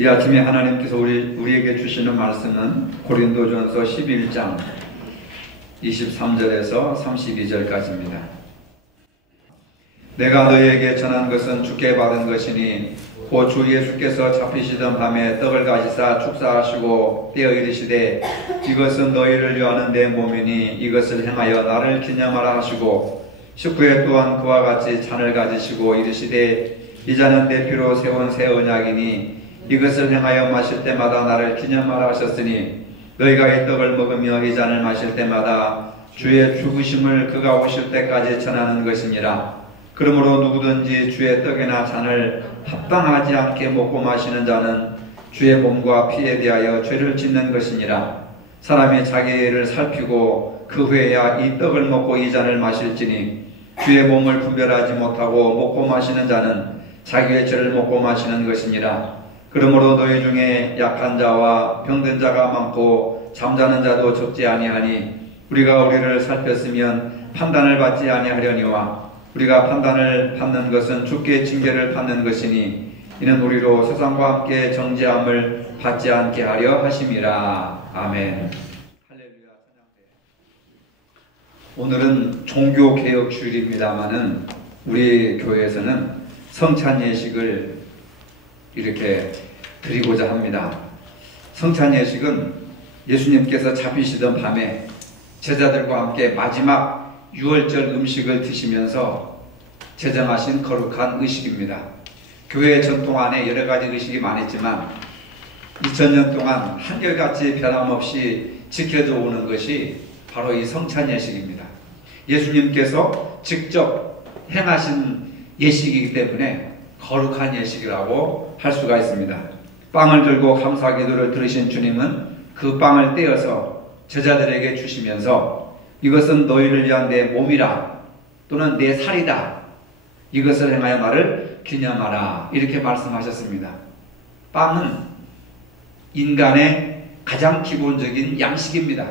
이 아침에 하나님께서 우리에게 주시는 말씀은 고린도전서 11장 23절에서 32절까지입니다. 내가 너희에게 전한 것은 주께 받은 것이니 곧 주 예수께서 잡히시던 밤에 떡을 가지사 축사하시고 떼어 이르시되 이것은 너희를 위하는 내 몸이니 이것을 행하여 나를 기념하라 하시고 19회 또한 그와 같이 잔을 가지시고 이르시되 이 잔은 내 피로 세운 새 언약이니 이것을 행하여 마실 때마다 나를 기념하라 하셨으니 너희가 이 떡을 먹으며 이 잔을 마실 때마다 주의 죽으심을 그가 오실 때까지 전하는 것이니라. 그러므로 누구든지 주의 떡이나 잔을 합당하지 않게 먹고 마시는 자는 주의 몸과 피에 대하여 죄를 짓는 것이니라. 사람이 자기를 살피고 그 후에야 이 떡을 먹고 이 잔을 마실지니 주의 몸을 분별하지 못하고 먹고 마시는 자는 자기의 죄를 먹고 마시는 것이니라. 그러므로 너희 중에 약한 자와 병든 자가 많고 잠자는 자도 적지 아니하니 우리가 우리를 살폈으면 판단을 받지 아니하려니와 우리가 판단을 받는 것은 주께 징계를 받는 것이니 이는 우리로 세상과 함께 정죄함을 받지 않게 하려 하심이라. 아멘. 할렐루야. 오늘은 종교개혁 주일입니다마는 우리 교회에서는 성찬 예식을 이렇게 드리고자 합니다. 성찬 예식은 예수님께서 잡히시던 밤에 제자들과 함께 마지막 유월절 음식을 드시면서 제정하신 거룩한 의식입니다. 교회 전통 안에 여러 가지 의식이 많았지만 2000년 동안 한결같이 변함없이 지켜져 오는 것이 바로 이 성찬 예식입니다. 예수님께서 직접 행하신 예식이기 때문에 거룩한 예식이라고 할 수가 있습니다. 빵을 들고 감사 기도를 들으신 주님은 그 빵을 떼어서 제자들에게 주시면서 이것은 너희를 위한 내 몸이라 또는 내 살이다. 이것을 행하여 나를 기념하라. 이렇게 말씀하셨습니다. 빵은 인간의 가장 기본적인 양식입니다.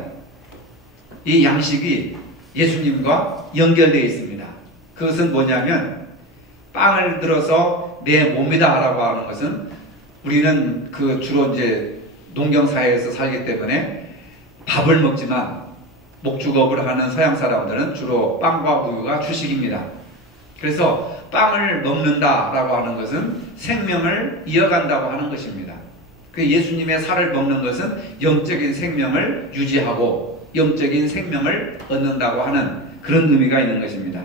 이 양식이 예수님과 연결되어 있습니다. 그것은 뭐냐면 빵을 들어서 내 몸이다 라고 하는 것은 우리는 주로 이제 농경사회에서 살기 때문에 밥을 먹지만 목축업을 하는 서양 사람들은 주로 빵과 우유가 주식입니다. 그래서 빵을 먹는다 라고 하는 것은 생명을 이어간다고 하는 것입니다. 그 예수님의 살을 먹는 것은 영적인 생명을 유지하고 영적인 생명을 얻는다고 하는 그런 의미가 있는 것입니다.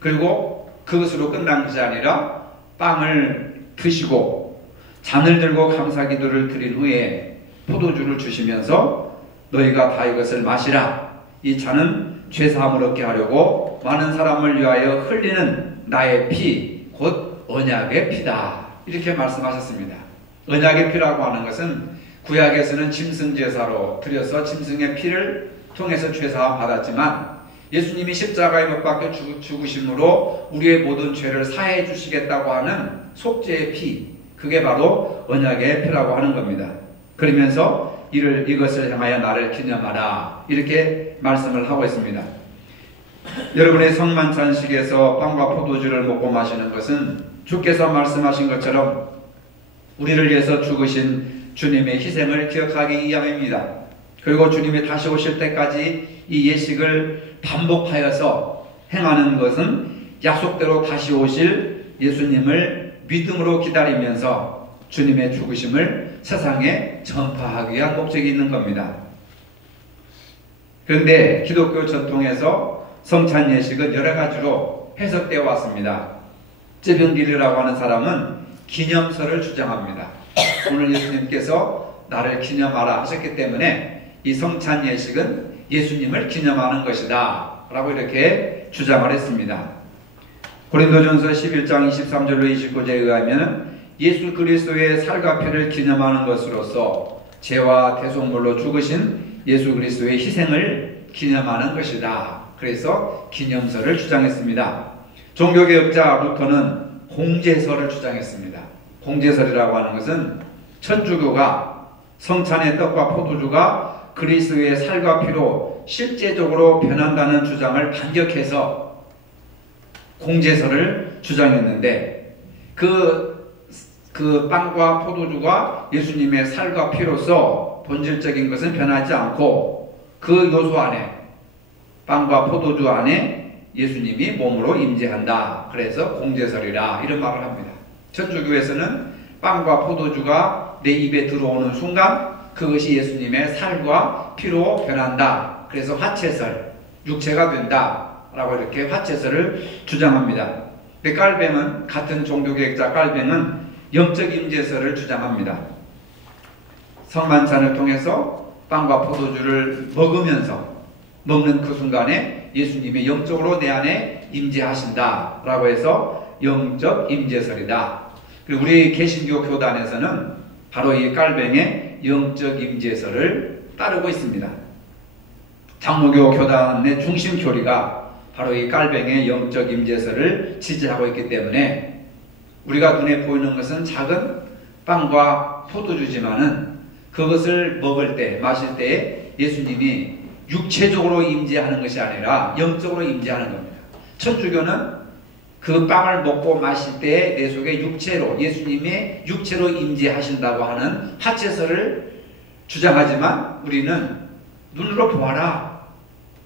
그리고 그것으로 끝난 것이 아니라 빵을 드시고 잔을 들고 감사 기도를 드린 후에 포도주를 주시면서 너희가 다 이것을 마시라. 이 잔은 죄사함을 얻게 하려고 많은 사람을 위하여 흘리는 나의 피, 곧 언약의 피다. 이렇게 말씀하셨습니다. 언약의 피라고 하는 것은 구약에서는 짐승제사로 드려서 짐승의 피를 통해서 죄사함 받았지만 예수님이 십자가에 못 박혀 죽으심으로 우리의 모든 죄를 사해 주시겠다고 하는 속죄의 피, 그게 바로 언약의 피라고 하는 겁니다. 그러면서 이것을 향하여 나를 기념하라. 이렇게 말씀을 하고 있습니다. 여러분의 성만찬식에서 빵과 포도주를 먹고 마시는 것은 주께서 말씀하신 것처럼 우리를 위해서 죽으신 주님의 희생을 기억하기 위함입니다. 그리고 주님이 다시 오실 때까지 이 예식을 반복하여서 행하는 것은 약속대로 다시 오실 예수님을 믿음으로 기다리면서 주님의 죽으심을 세상에 전파하기 위한 목적이 있는 겁니다. 그런데 기독교 전통에서 성찬 예식은 여러 가지로 해석되어 왔습니다. 쯔병길이라고 하는 사람은 기념서를 주장합니다. 오늘 예수님께서 나를 기념하라 하셨기 때문에 이 성찬 예식은 예수님을 기념하는 것이다 라고 이렇게 주장을 했습니다. 고린도전서 11장 23절로 29절에 의하면 예수 그리스도의 살과 피를 기념하는 것으로서 죄와 대속물로 죽으신 예수 그리스도의 희생을 기념하는 것이다. 그래서 기념서를 주장했습니다. 종교개혁자 루터는 공제설을 주장했습니다. 공제설이라고 하는 것은 천주교가 성찬의 떡과 포도주가 그리스도의 살과 피로 실제적으로 변한다는 주장을 반격해서 공제설을 주장했는데 그 그 빵과 포도주가 예수님의 살과 피로서 본질적인 것은 변하지 않고 그 요소 안에 빵과 포도주 안에 예수님이 몸으로 임재한다. 그래서 공제설이라 이런 말을 합니다. 천주교에서는 빵과 포도주가 내 입에 들어오는 순간 그것이 예수님의 살과 피로 변한다. 그래서 화채설, 육체가 된다 라고 이렇게 화채설을 주장합니다. 근데 깔뱅은, 같은 종교개혁자 깔뱅은 영적 임재설을 주장합니다. 성만찬을 통해서 빵과 포도주를 먹으면서 먹는 그 순간에 예수님이 영적으로 내 안에 임재하신다 라고 해서 영적 임재설이다. 그리고 우리 개신교 교단에서는 바로 이 깔뱅의 영적 임재설을 따르고 있습니다. 장로교 교단의 중심 교리가 바로 이 깔뱅의 영적 임재설을 지지하고 있기 때문에 우리가 눈에 보이는 것은 작은 빵과 포도주지만은 그것을 먹을 때, 마실 때 예수님이 육체적으로 임재하는 것이 아니라 영적으로 임재하는 겁니다. 천주교는 그 빵을 먹고 마실 때 내 속에 육체로, 예수님의 육체로 임재하신다고 하는 화채설을 주장하지만 우리는 눈으로 보아라.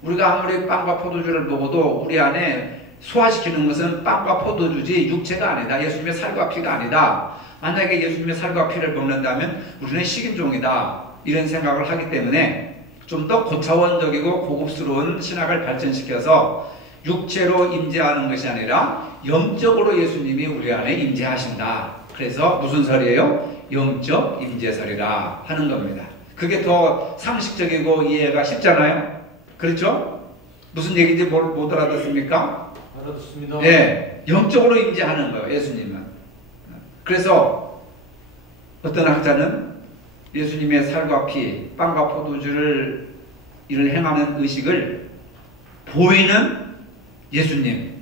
우리가 아무리 빵과 포도주를 먹어도 우리 안에 소화시키는 것은 빵과 포도주지 육체가 아니다. 예수님의 살과 피가 아니다. 만약에 예수님의 살과 피를 먹는다면 우리는 식인종이다. 이런 생각을 하기 때문에 좀 더 고차원적이고 고급스러운 신학을 발전시켜서 육체로 임재하는 것이 아니라 영적으로 예수님이 우리 안에 임재하신다. 그래서 무슨 설이에요? 영적 임재설이라 하는 겁니다. 그게 더 상식적이고 이해가 쉽잖아요. 그렇죠? 무슨 얘기인지 못 알아듣습니까? 알아듣습니다. 네, 영적으로 임재하는 거예요. 예수님은. 그래서 어떤 학자는 예수님의 살과 피, 빵과 포도주를 이를 행하는 의식을 보이는 예수님.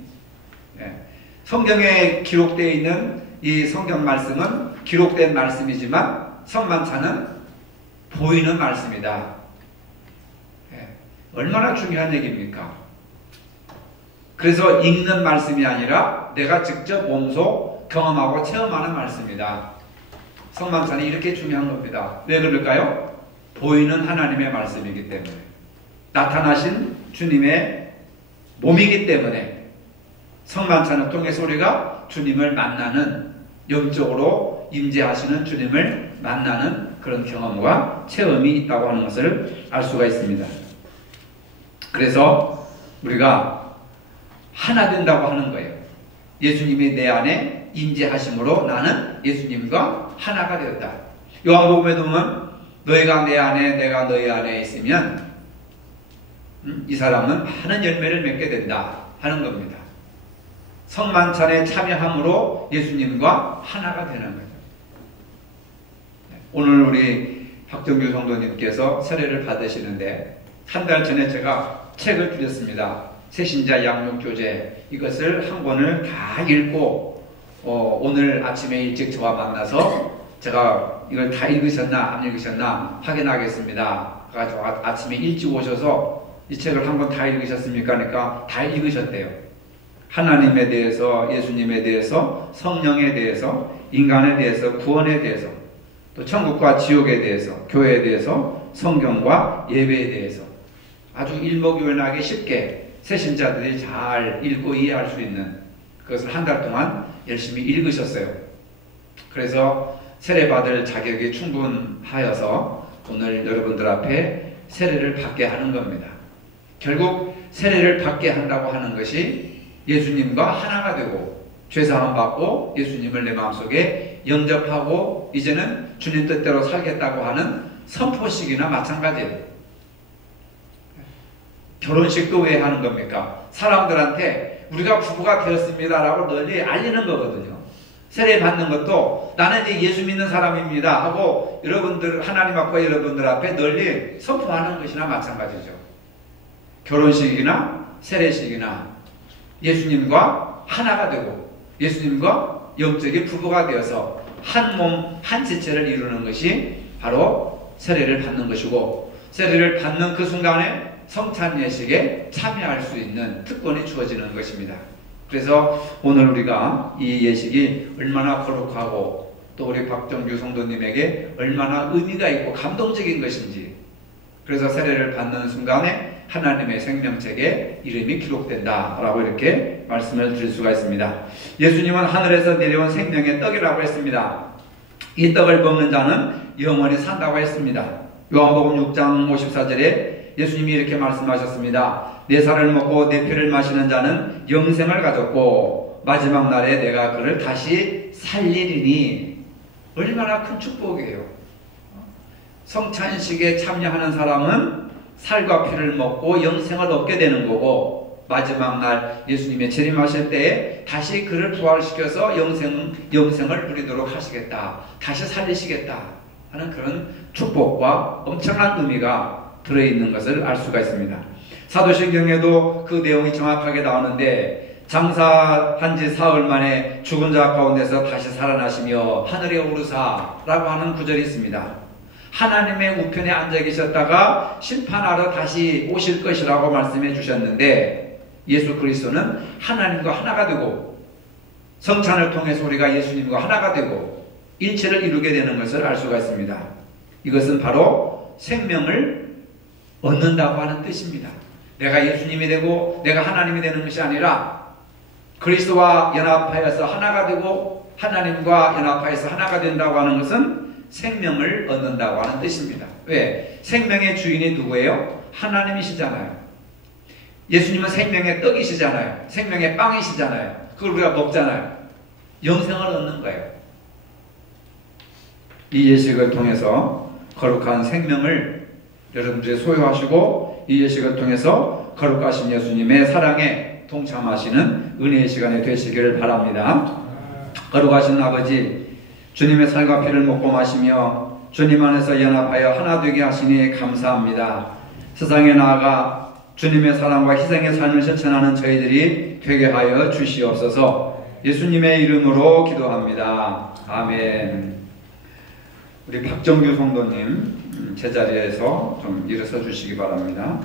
성경에 기록되어 있는 이 성경 말씀은 기록된 말씀이지만 성만찬은 보이는 말씀이다. 얼마나 중요한 얘기입니까? 그래서 읽는 말씀이 아니라 내가 직접 몸소 경험하고 체험하는 말씀이다. 성만찬이 이렇게 중요한 겁니다. 왜 그럴까요? 보이는 하나님의 말씀이기 때문에, 나타나신 주님의 몸이기 때문에 성만찬을 통해서 우리가 주님을 만나는, 영적으로 임재하시는 주님을 만나는 그런 경험과 체험이 있다고 하는 것을 알 수가 있습니다. 그래서 우리가 하나 된다고 하는 거예요. 예수님이 내 안에 임재하심으로 나는 예수님과 하나가 되었다. 요한복음에 보면 너희가 내 안에 내가 너희 안에 있으면 이 사람은 많은 열매를 맺게 된다 하는 겁니다. 성만찬에 참여함으로 예수님과 하나가 되는 거죠. 오늘 우리 박정규 성도님께서 세례를 받으시는데 한 달 전에 제가 책을 드렸습니다. 새신자 양육교재, 이것을 한 권을 다 읽고 오늘 아침에 일찍 저와 만나서 제가 이걸 다 읽으셨나 안 읽으셨나 확인하겠습니다. 그래가지고 아침에 일찍 오셔서 이 책을 한 권 다 읽으셨습니까? 그러니까 다 읽으셨대요. 하나님에 대해서, 예수님에 대해서, 성령에 대해서, 인간에 대해서, 구원에 대해서, 또 천국과 지옥에 대해서, 교회에 대해서, 성경과 예배에 대해서 아주 일목요연하게 쉽게 새신자들이 잘 읽고 이해할 수 있는 그것을 한 달 동안 열심히 읽으셨어요. 그래서 세례받을 자격이 충분하여서 오늘 여러분들 앞에 세례를 받게 하는 겁니다. 결국 세례를 받게 한다고 하는 것이 예수님과 하나가 되고 죄사함 받고 예수님을 내 마음속에 영접하고 이제는 주님 뜻대로 살겠다고 하는 선포식이나 마찬가지예요. 결혼식도 왜 하는 겁니까? 사람들한테 우리가 부부가 되었습니다라고 널리 알리는 거거든요. 세례 받는 것도 나는 이제 예수 믿는 사람입니다 하고 여러분들, 하나님 앞과 여러분들 앞에 널리 선포하는 것이나 마찬가지죠. 결혼식이나 세례식이나 예수님과 하나가 되고 예수님과 영적인 부부가 되어서 한 몸, 한 지체를 이루는 것이 바로 세례를 받는 것이고, 세례를 받는 그 순간에 성찬 예식에 참여할 수 있는 특권이 주어지는 것입니다. 그래서 오늘 우리가 이 예식이 얼마나 거룩하고 또 우리 박정규 성도님에게 얼마나 의미가 있고 감동적인 것인지, 그래서 세례를 받는 순간에 하나님의 생명책에 이름이 기록된다라고 이렇게 말씀을 드릴 수가 있습니다. 예수님은 하늘에서 내려온 생명의 떡이라고 했습니다. 이 떡을 먹는 자는 영원히 산다고 했습니다. 요한복음 6장 54절에 예수님이 이렇게 말씀하셨습니다. 내 살을 먹고 내 피를 마시는 자는 영생을 가졌고 마지막 날에 내가 그를 다시 살리리니. 얼마나 큰 축복이에요. 성찬식에 참여하는 사람은 살과 피를 먹고 영생을 얻게 되는 거고, 마지막 날 예수님의 재림하실 때에 다시 그를 부활시켜서 영생을 누리도록 하시겠다, 다시 살리시겠다 하는 그런 축복과 엄청난 의미가 들어있는 것을 알 수가 있습니다. 사도신경에도 그 내용이 정확하게 나오는데, 장사한 지 사흘 만에 죽은 자 가운데서 다시 살아나시며 하늘에 오르사라고 하는 구절이 있습니다. 하나님의 우편에 앉아 계셨다가 심판하러 다시 오실 것이라고 말씀해 주셨는데, 예수 그리스도는 하나님과 하나가 되고 성찬을 통해서 우리가 예수님과 하나가 되고 일체를 이루게 되는 것을 알 수가 있습니다. 이것은 바로 생명을 얻는다고 하는 뜻입니다. 내가 예수님이 되고 내가 하나님이 되는 것이 아니라 그리스도와 연합하여서 하나가 되고 하나님과 연합하여서 하나가 된다고 하는 것은 생명을 얻는다고 하는 뜻입니다. 왜? 생명의 주인이 누구예요? 하나님이시잖아요. 예수님은 생명의 떡이시잖아요. 생명의 빵이시잖아요. 그걸 우리가 먹잖아요. 영생을 얻는 거예요. 이 예식을 통해서 거룩한 생명을 여러분들이 소유하시고, 이 예식을 통해서 거룩하신 예수님의 사랑에 동참하시는 은혜의 시간이 되시기를 바랍니다. 거룩하신 아버지, 주님의 살과 피를 먹고 마시며 주님 안에서 연합하여 하나 되게 하시니 감사합니다. 세상에 나아가 주님의 사랑과 희생의 삶을 실천하는 저희들이 되게 하여 주시옵소서. 예수님의 이름으로 기도합니다. 아멘. 우리 박정규 성도님 제자리에서 좀 일어서 주시기 바랍니다.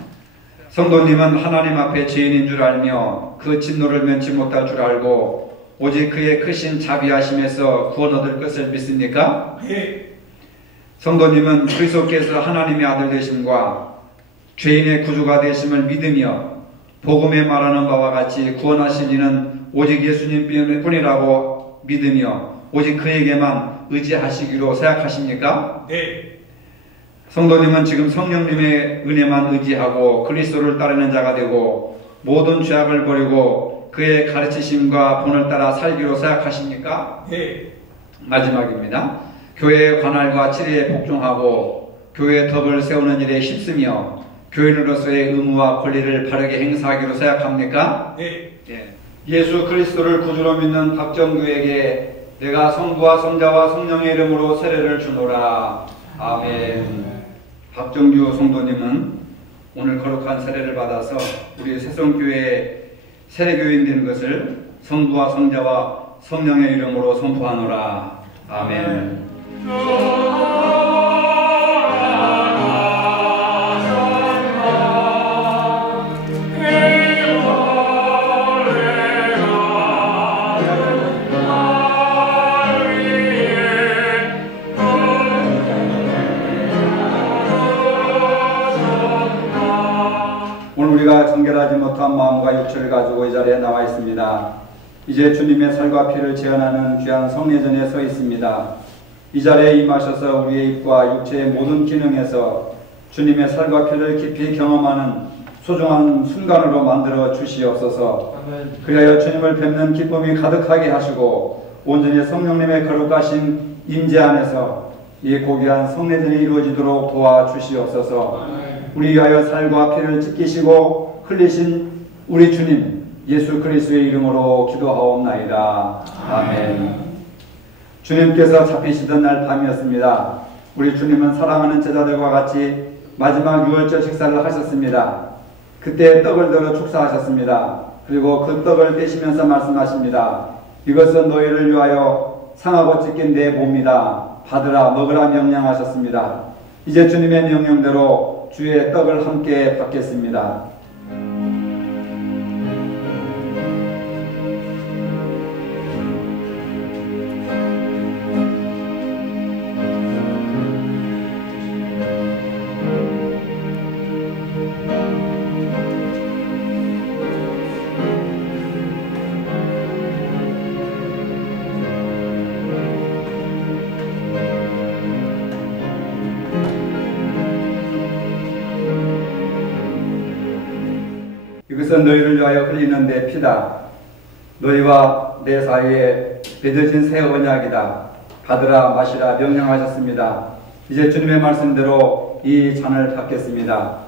성도님은 하나님 앞에 죄인인 줄 알며 그 진노를 면치 못할 줄 알고 오직 그의 크신 자비하심에서 구원 얻을 것을 믿습니까? 예. 성도님은 그리스도께서 하나님의 아들 되심과 죄인의 구주가 되심을 믿으며 복음에 말하는 바와 같이 구원하신 이는 오직 예수님 뿐이라고 믿으며 오직 그에게만 의지하시기로 생각하십니까? 네. 성도님은 지금 성령님의 은혜만 의지하고 그리스도를 따르는 자가 되고 모든 죄악을 버리고 그의 가르치심과 본을 따라 살기로 생각하십니까? 네. 마지막입니다. 교회의 관할과 치리에 복종하고 교회의 덕을 세우는 일에 힘쓰며 교인으로서의 의무와 권리를 바르게 행사하기로 생각합니까? 네. 예. 예수 그리스도를 구주로 믿는 박정규에게 내가 성부와 성자와 성령의 이름으로 세례를 주노라. 아멘. 박정규 성도님은 오늘 거룩한 세례를 받아서 우리 새성교회의 세례교인 되는 것을 성부와 성자와 성령의 이름으로 선포하노라. 아멘. 우리가 정결하지 못한 마음과 육체를 가지고 이 자리에 나와 있습니다. 이제 주님의 살과 피를 제언하는 귀한 성례전에 서 있습니다. 이 자리에 임하셔서 우리의 입과 육체의 모든 기능에서 주님의 살과 피를 깊이 경험하는 소중한 순간으로 만들어 주시옵소서. 그리하여 주님을 뵙는 기쁨이 가득하게 하시고 온전히 성령님의 거룩하신 임재 안에서 이 고귀한 성례전이 이루어지도록 도와주시옵소서. 우리 위하여 살과 피를 찢기시고 흘리신 우리 주님 예수 그리스도의 이름으로 기도하옵나이다. 아멘. 주님께서 잡히시던 날 밤이었습니다. 우리 주님은 사랑하는 제자들과 같이 마지막 유월절 식사를 하셨습니다. 그때 떡을 들어 축사하셨습니다. 그리고 그 떡을 떼시면서 말씀하십니다. 이것은 너희를 위하여 상하고 찢긴 내 몸이다. 받으라 먹으라 명령하셨습니다. 이제 주님의 명령대로 주의 떡을 함께 받겠습니다. 이것은 너희를 위하여 흘리는 내 피다. 너희와 내 사이에 맺어진 새 언약이다. 받으라 마시라 명령하셨습니다. 이제 주님의 말씀대로 이 잔을 받겠습니다.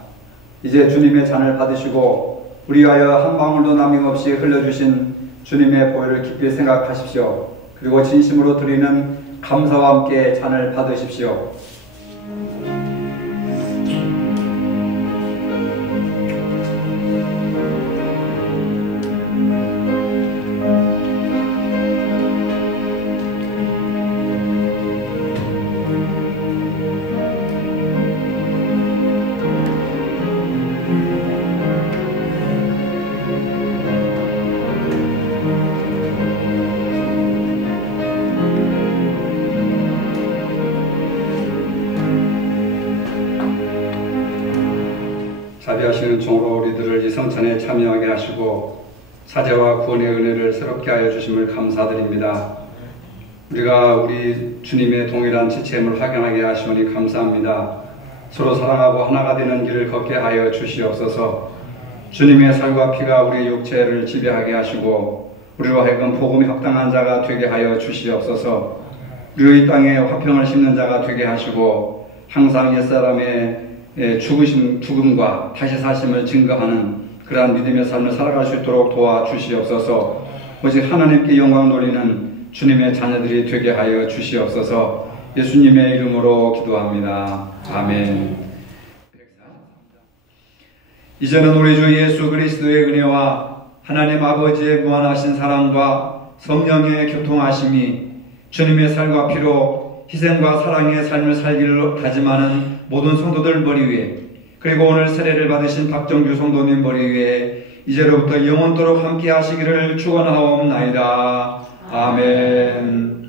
이제 주님의 잔을 받으시고 우리 위하여 한 방울도 남김없이 흘려주신 주님의 보혈을 깊이 생각하십시오. 그리고 진심으로 드리는 감사와 함께 잔을 받으십시오. 자비하시는 종으로 우리들을 이 성찬에 참여하게 하시고 사죄와 구원의 은혜를 새롭게 하여 주심을 감사드립니다. 우리가 우리 주님의 동일한 지체임을 확인하게 하시오니 감사합니다. 서로 사랑하고 하나가 되는 길을 걷게 하여 주시옵소서. 주님의 살과 피가 우리 육체를 지배하게 하시고 우리로 하여금 복음에 합당한 자가 되게 하여 주시옵소서. 우리로 이 땅에 화평을 심는 자가 되게 하시고 항상 옛사람의 죽음과 다시 사심을 증거하는 그러한 믿음의 삶을 살아갈 수 있도록 도와주시옵소서. 오직 하나님께 영광 돌리는 주님의 자녀들이 되게 하여 주시옵소서. 예수님의 이름으로 기도합니다. 아멘. 이제는 우리 주 예수 그리스도의 은혜와 하나님 아버지의 무한하신 사랑과 성령의 교통하심이 주님의 살과 피로 희생과 사랑의 삶을 살기를 다짐하는 모든 성도들 머리 위에, 그리고 오늘 세례를 받으신 박정규 성도님 머리 위에 이제로부터 영원토록 함께 하시기를 축원하옵나이다. 아멘.